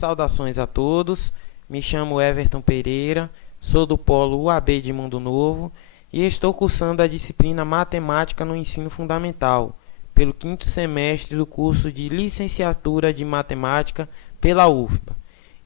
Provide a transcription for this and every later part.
Saudações a todos, me chamo Everton Pereira, sou do Polo UAB de Mundo Novo e estou cursando a disciplina Matemática no Ensino Fundamental, pelo 5º semestre do curso de Licenciatura de Matemática pela UFBA.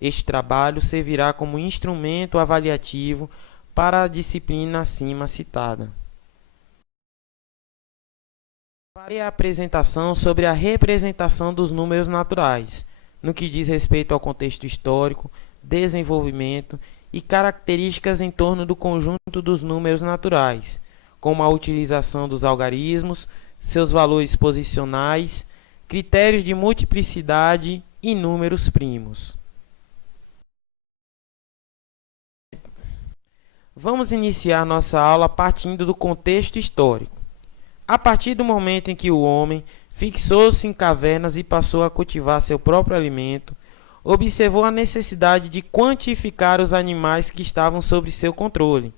Este trabalho servirá como instrumento avaliativo para a disciplina acima citada. Farei a apresentação sobre a representação dos números naturais, no que diz respeito ao contexto histórico, desenvolvimento e características em torno do conjunto dos números naturais, como a utilização dos algarismos, seus valores posicionais, critérios de multiplicidade e números primos. Vamos iniciar nossa aula partindo do contexto histórico. A partir do momento em que o homem fixou-se em cavernas e passou a cultivar seu próprio alimento, observou a necessidade de quantificar os animais que estavam sob seu controle.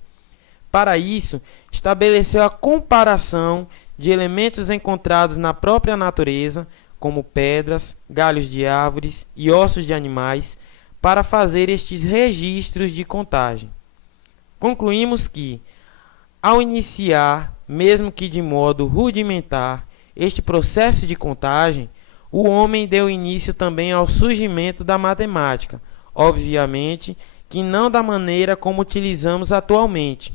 Para isso, estabeleceu a comparação de elementos encontrados na própria natureza, como pedras, galhos de árvores e ossos de animais, para fazer estes registros de contagem. Concluímos que, ao iniciar, mesmo que de modo rudimentar, este processo de contagem, o homem deu início também ao surgimento da matemática, obviamente que não da maneira como utilizamos atualmente.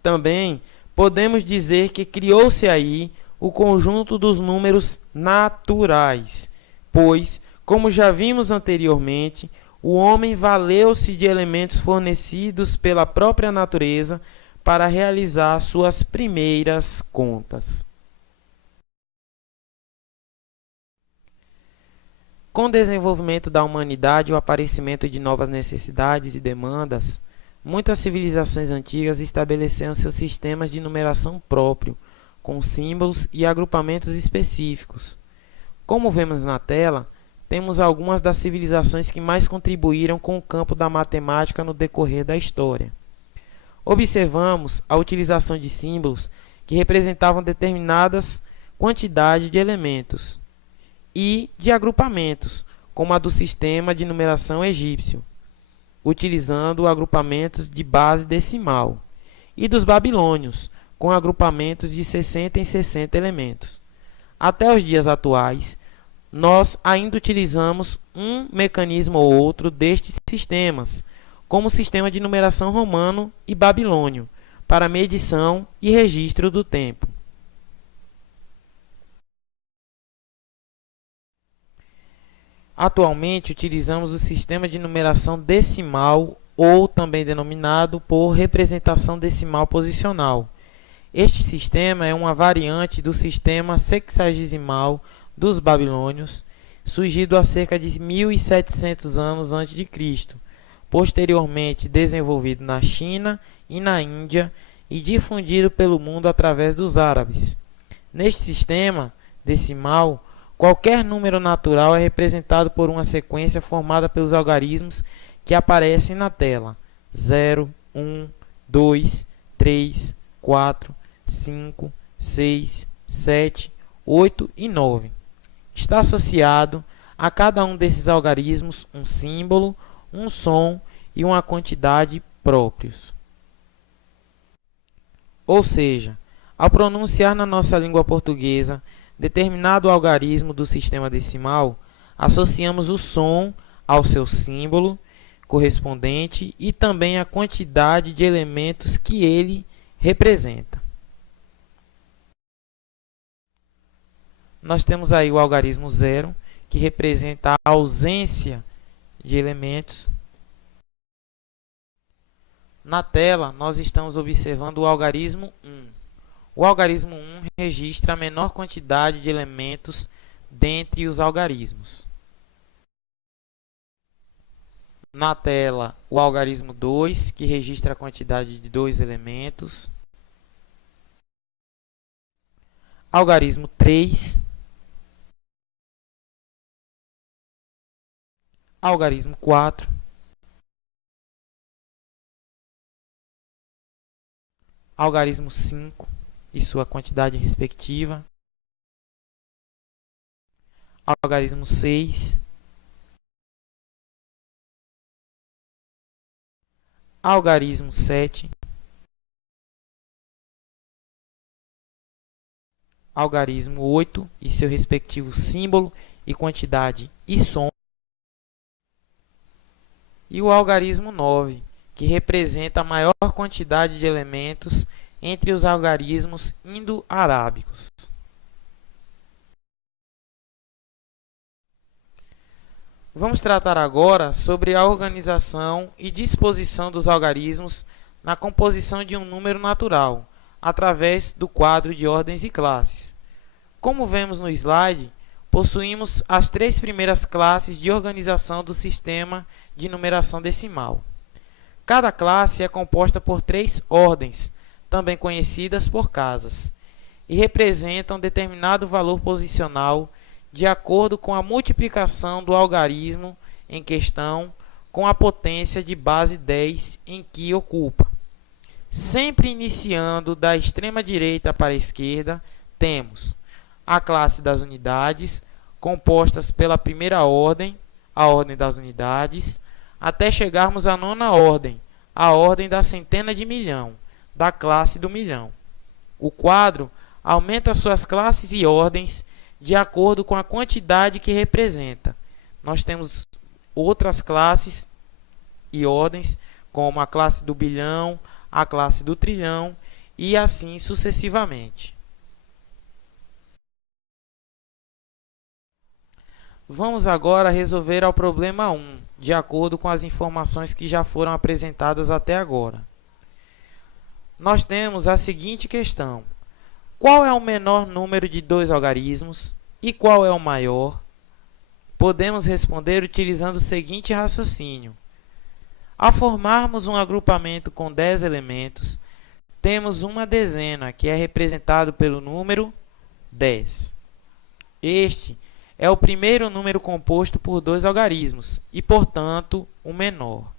Também podemos dizer que criou-se aí o conjunto dos números naturais, pois, como já vimos anteriormente, o homem valeu-se de elementos fornecidos pela própria natureza para realizar suas primeiras contas. Com o desenvolvimento da humanidade e o aparecimento de novas necessidades e demandas, muitas civilizações antigas estabeleceram seus sistemas de numeração próprio, com símbolos e agrupamentos específicos. Como vemos na tela, temos algumas das civilizações que mais contribuíram com o campo da matemática no decorrer da história. Observamos a utilização de símbolos que representavam determinadas quantidade de elementos e de agrupamentos, como a do sistema de numeração egípcio, utilizando agrupamentos de base decimal, e dos babilônios, com agrupamentos de 60 em 60 elementos. Até os dias atuais, nós ainda utilizamos um mecanismo ou outro destes sistemas, como o sistema de numeração romano e babilônio, para medição e registro do tempo. Atualmente, utilizamos o sistema de numeração decimal, ou também denominado por representação decimal posicional. Este sistema é uma variante do sistema sexagesimal dos babilônios, surgido há cerca de 1700 anos antes de Cristo, posteriormente desenvolvido na China e na Índia e difundido pelo mundo através dos árabes. Neste sistema decimal, qualquer número natural é representado por uma sequência formada pelos algarismos que aparecem na tela: 0, 1, 2, 3, 4, 5, 6, 7, 8 e 9. Está associado a cada um desses algarismos um símbolo, um som e uma quantidade próprios. Ou seja, ao pronunciar na nossa língua portuguesa determinado algarismo do sistema decimal, associamos o som ao seu símbolo correspondente e também a quantidade de elementos que ele representa. Nós temos aí o algarismo 0, que representa a ausência de elementos. Na tela, nós estamos observando o algarismo 1. O algarismo 1 registra a menor quantidade de elementos dentre os algarismos. Na tela, o algarismo 2, que registra a quantidade de 2 elementos. Algarismo 3. Algarismo 4. Algarismo 5 e sua quantidade respectiva. Algarismo 6. algarismo 7, algarismo 8 e seu respectivo símbolo e quantidade e som, e o algarismo 9, que representa a maior quantidade de elementos entre os algarismos indo-arábicos. Vamos tratar agora sobre a organização e disposição dos algarismos na composição de um número natural, através do quadro de ordens e classes. Como vemos no slide, possuímos as três primeiras classes de organização do sistema de numeração decimal. Cada classe é composta por três ordens, também conhecidas por casas, e representam determinado valor posicional de acordo com a multiplicação do algarismo em questão com a potência de base 10 em que ocupa. Sempre iniciando da extrema direita para a esquerda, temos a classe das unidades, compostas pela primeira ordem, a ordem das unidades, até chegarmos à nona ordem, a ordem da centena de milhão, da classe do milhão. O quadro aumenta suas classes e ordens de acordo com a quantidade que representa. Nós temos outras classes e ordens, como a classe do bilhão, a classe do trilhão e assim sucessivamente. Vamos agora resolver ao problema 1, de acordo com as informações que já foram apresentadas até agora. Nós temos a seguinte questão: qual é o menor número de dois algarismos e qual é o maior? Podemos responder utilizando o seguinte raciocínio. Ao formarmos um agrupamento com 10 elementos, temos uma dezena, que é representado pelo número 10. Este é o primeiro número composto por dois algarismos e, portanto, o menor.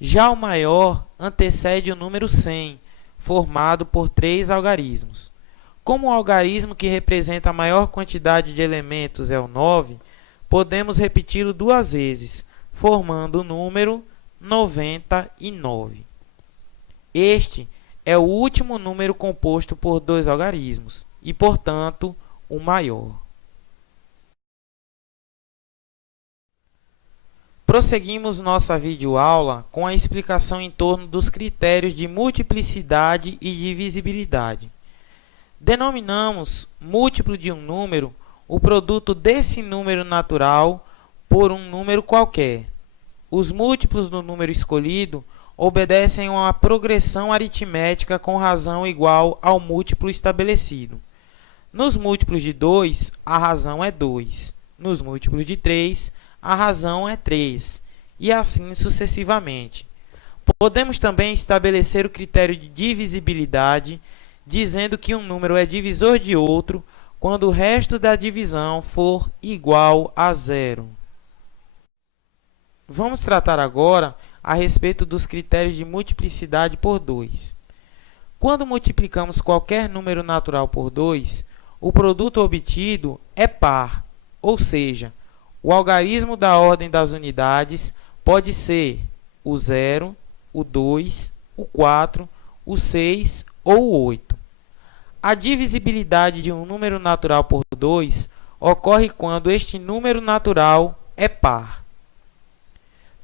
Já o maior antecede o número 100, formado por três algarismos. Como o algarismo que representa a maior quantidade de elementos é o 9, podemos repeti-lo duas vezes, formando o número 99. Este é o último número composto por dois algarismos e, portanto, o maior. Prosseguimos nossa videoaula com a explicação em torno dos critérios de multiplicidade e divisibilidade. Denominamos múltiplo de um número o produto desse número natural por um número qualquer. Os múltiplos do número escolhido obedecem a uma progressão aritmética com razão igual ao múltiplo estabelecido. Nos múltiplos de 2, a razão é 2. Nos múltiplos de 3, a razão é 3. E assim sucessivamente. Podemos também estabelecer o critério de divisibilidade, dizendo que um número é divisor de outro quando o resto da divisão for igual a zero. Vamos tratar agora a respeito dos critérios de multiplicidade por 2. Quando multiplicamos qualquer número natural por 2, o produto obtido é par, ou seja, o algarismo da ordem das unidades pode ser o 0, o 2, o 4, o 6 ou o 8. A divisibilidade de um número natural por 2 ocorre quando este número natural é par.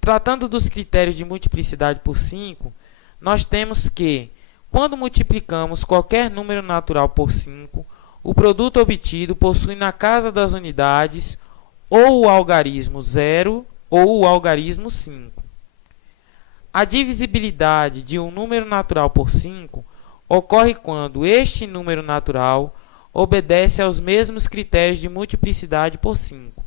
Tratando dos critérios de multiplicidade por 5, nós temos que, quando multiplicamos qualquer número natural por 5, o produto obtido possui na casa das unidades ou o algarismo 0 ou o algarismo 5. A divisibilidade de um número natural por 5 ocorre quando este número natural obedece aos mesmos critérios de multiplicidade por 5,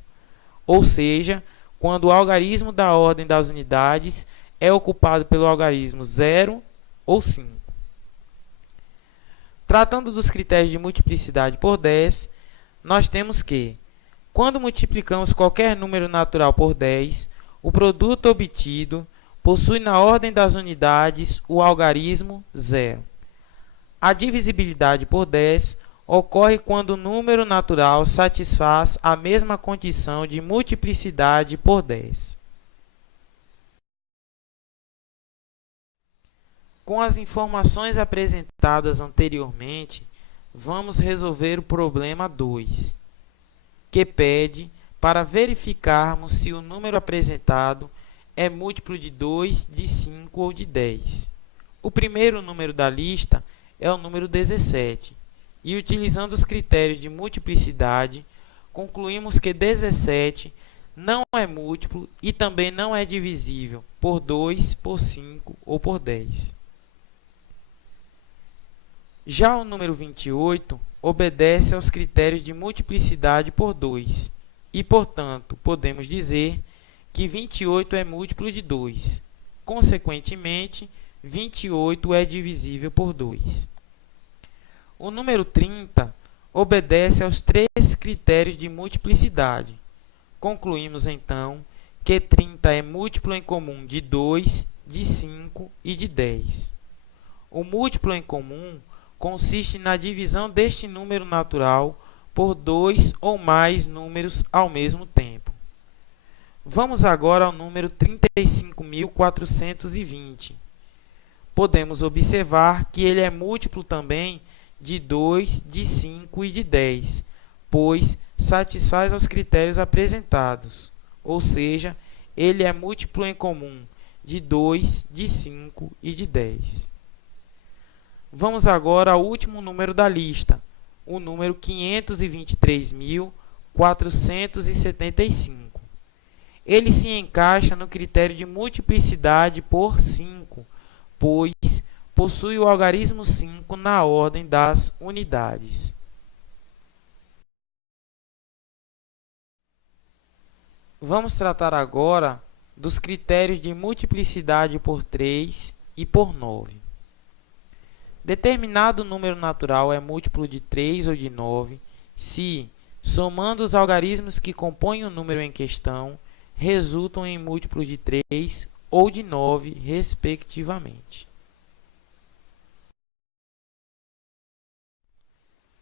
ou seja, quando o algarismo da ordem das unidades é ocupado pelo algarismo 0 ou 5. Tratando dos critérios de multiplicidade por 10, nós temos que, quando multiplicamos qualquer número natural por 10, o produto obtido possui na ordem das unidades o algarismo 0. A divisibilidade por 10 ocorre quando o número natural satisfaz a mesma condição de multiplicidade por 10. Com as informações apresentadas anteriormente, vamos resolver o problema 2, que pede para verificarmos se o número apresentado é múltiplo de 2, de 5 ou de 10. O primeiro número da lista é o número 17, e utilizando os critérios de multiplicidade, concluímos que 17 não é múltiplo e também não é divisível por 2, por 5 ou por 10. Já o número 28 obedece aos critérios de multiplicidade por 2 e, portanto, podemos dizer que 28 é múltiplo de 2. Consequentemente, 28 é divisível por 2. O número 30 obedece aos três critérios de multiplicidade. Concluímos, então, que 30 é múltiplo em comum de 2, de 5 e de 10. O múltiplo em comum consiste na divisão deste número natural por dois ou mais números ao mesmo tempo. Vamos agora ao número 35.420. Podemos observar que ele é múltiplo também de 2, de 5 e de 10, pois satisfaz aos critérios apresentados, ou seja, ele é múltiplo em comum de 2, de 5 e de 10. Vamos agora ao último número da lista, o número 523.475. Ele se encaixa no critério de multiplicidade por 5, pois possui o algarismo 5 na ordem das unidades. Vamos tratar agora dos critérios de multiplicidade por 3 e por 9. Determinado número natural é múltiplo de 3 ou de 9 se, somando os algarismos que compõem o número em questão, resultam em múltiplos de 3 ou de 9, respectivamente.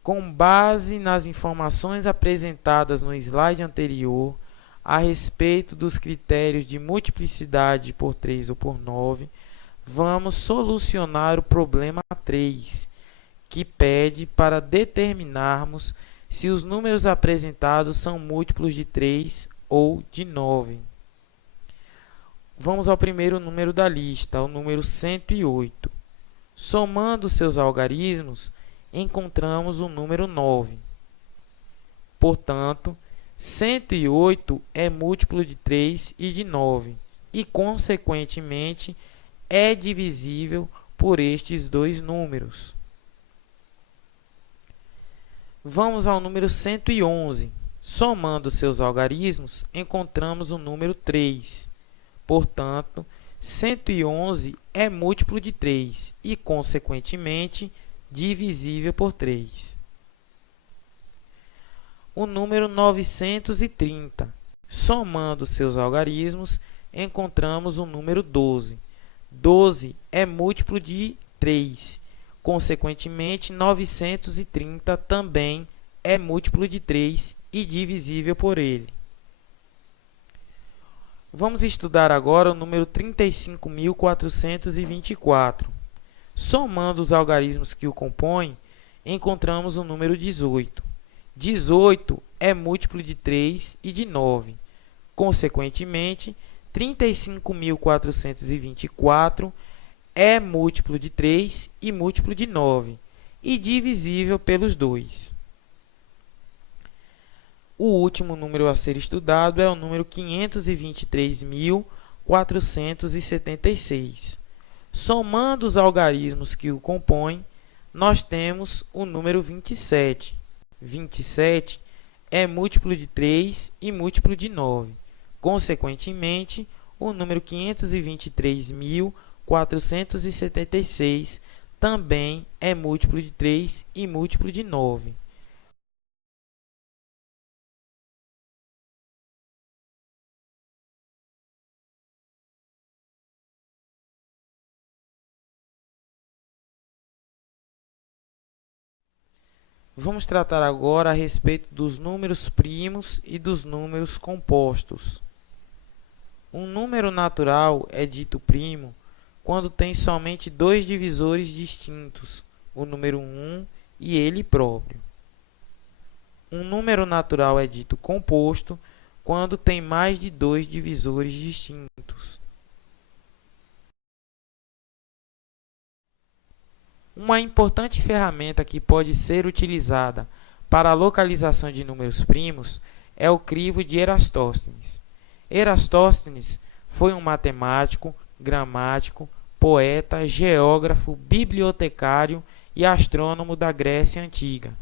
Com base nas informações apresentadas no slide anterior a respeito dos critérios de multiplicidade por 3 ou por 9, vamos solucionar o problema 3, que pede para determinarmos se os números apresentados são múltiplos de 3 ou de 9. Vamos ao primeiro número da lista, o número 108. Somando seus algarismos, encontramos o número 9. Portanto, 108 é múltiplo de 3 e de 9 e, consequentemente, é divisível por estes dois números. Vamos ao número 111. Somando seus algarismos, encontramos o número 3. Portanto, 111 é múltiplo de 3 e, consequentemente, divisível por 3. O número 930. Somando seus algarismos, encontramos o número 12. 12 é múltiplo de 3. Consequentemente, 930 também é múltiplo de 3 e divisível por ele. Vamos estudar agora o número 35.424. Somando os algarismos que o compõem, encontramos o número 18. 18 é múltiplo de 3 e de 9. Consequentemente, 35.424 é múltiplo de 3 e múltiplo de 9 e divisível pelos dois. O último número a ser estudado é o número 523.476. Somando os algarismos que o compõem, nós temos o número 27. 27 é múltiplo de 3 e múltiplo de 9. Consequentemente, o número 523.476 também é múltiplo de 3 e múltiplo de 9. Vamos tratar agora a respeito dos números primos e dos números compostos. Um número natural é dito primo quando tem somente dois divisores distintos, o número 1 e ele próprio. Um número natural é dito composto quando tem mais de dois divisores distintos. Uma importante ferramenta que pode ser utilizada para a localização de números primos é o crivo de Eratóstenes. Eratóstenes foi um matemático, gramático, poeta, geógrafo, bibliotecário e astrônomo da Grécia Antiga.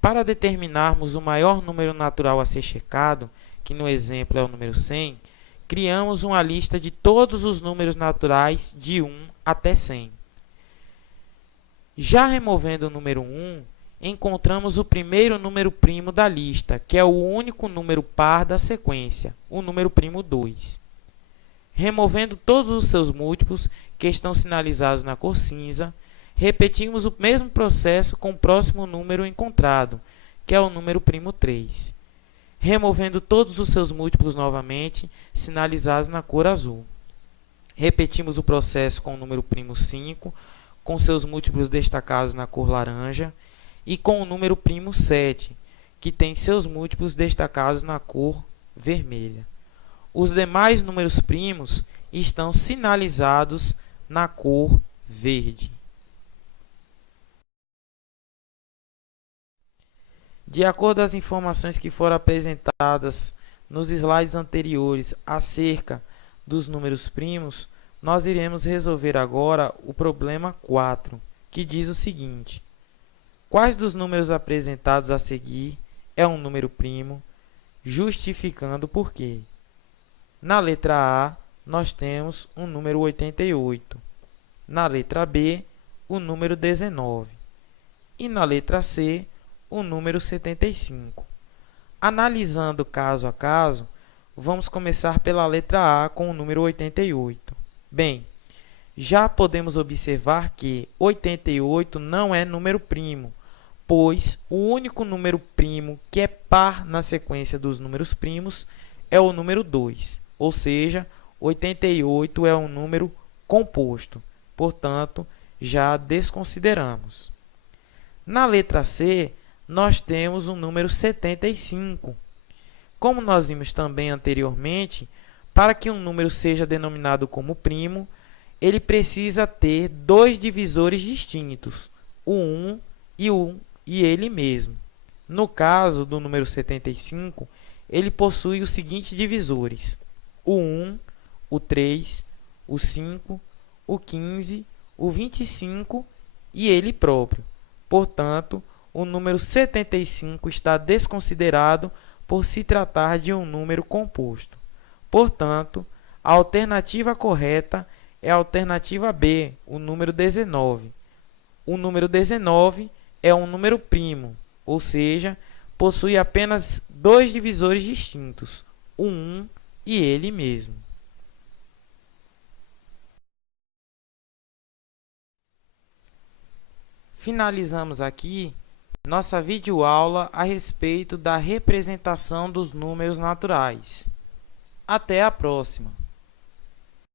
Para determinarmos o maior número natural a ser checado, que no exemplo é o número 100, criamos uma lista de todos os números naturais de 1 até 100. Já removendo o número 1, encontramos o primeiro número primo da lista, que é o único número par da sequência, o número primo 2. Removendo todos os seus múltiplos, que estão sinalizados na cor cinza, repetimos o mesmo processo com o próximo número encontrado, que é o número primo 3. Removendo todos os seus múltiplos novamente, sinalizados na cor azul. Repetimos o processo com o número primo 5, com seus múltiplos destacados na cor laranja, e com o número primo 7, que tem seus múltiplos destacados na cor vermelha. Os demais números primos estão sinalizados na cor verde. De acordo com as informações que foram apresentadas nos slides anteriores acerca dos números primos, nós iremos resolver agora o problema 4, que diz o seguinte: quais dos números apresentados a seguir é um número primo, justificando o porquê? Na letra A, nós temos o número 88. Na letra B, o número 19. E na letra C, o número 75. Analisando caso a caso, vamos começar pela letra A com o número 88. Bem, já podemos observar que 88 não é número primo, pois o único número primo que é par na sequência dos números primos é o número 2, ou seja, 88 é um número composto, portanto, já desconsideramos. Na letra C, nós temos o número 75. Como nós vimos também anteriormente, para que um número seja denominado como primo, ele precisa ter dois divisores distintos, o 1 e ele mesmo. No caso do número 75, ele possui os seguintes divisores: o 1, o 3, o 5, o 15, o 25 e ele próprio. Portanto, o número 75 está desconsiderado por se tratar de um número composto. Portanto, a alternativa correta é a alternativa B, o número 19. O número 19 é um número primo, ou seja, possui apenas dois divisores distintos, o 1 e ele mesmo. Finalizamos aqui nossa videoaula a respeito da representação dos números naturais. Até a próxima!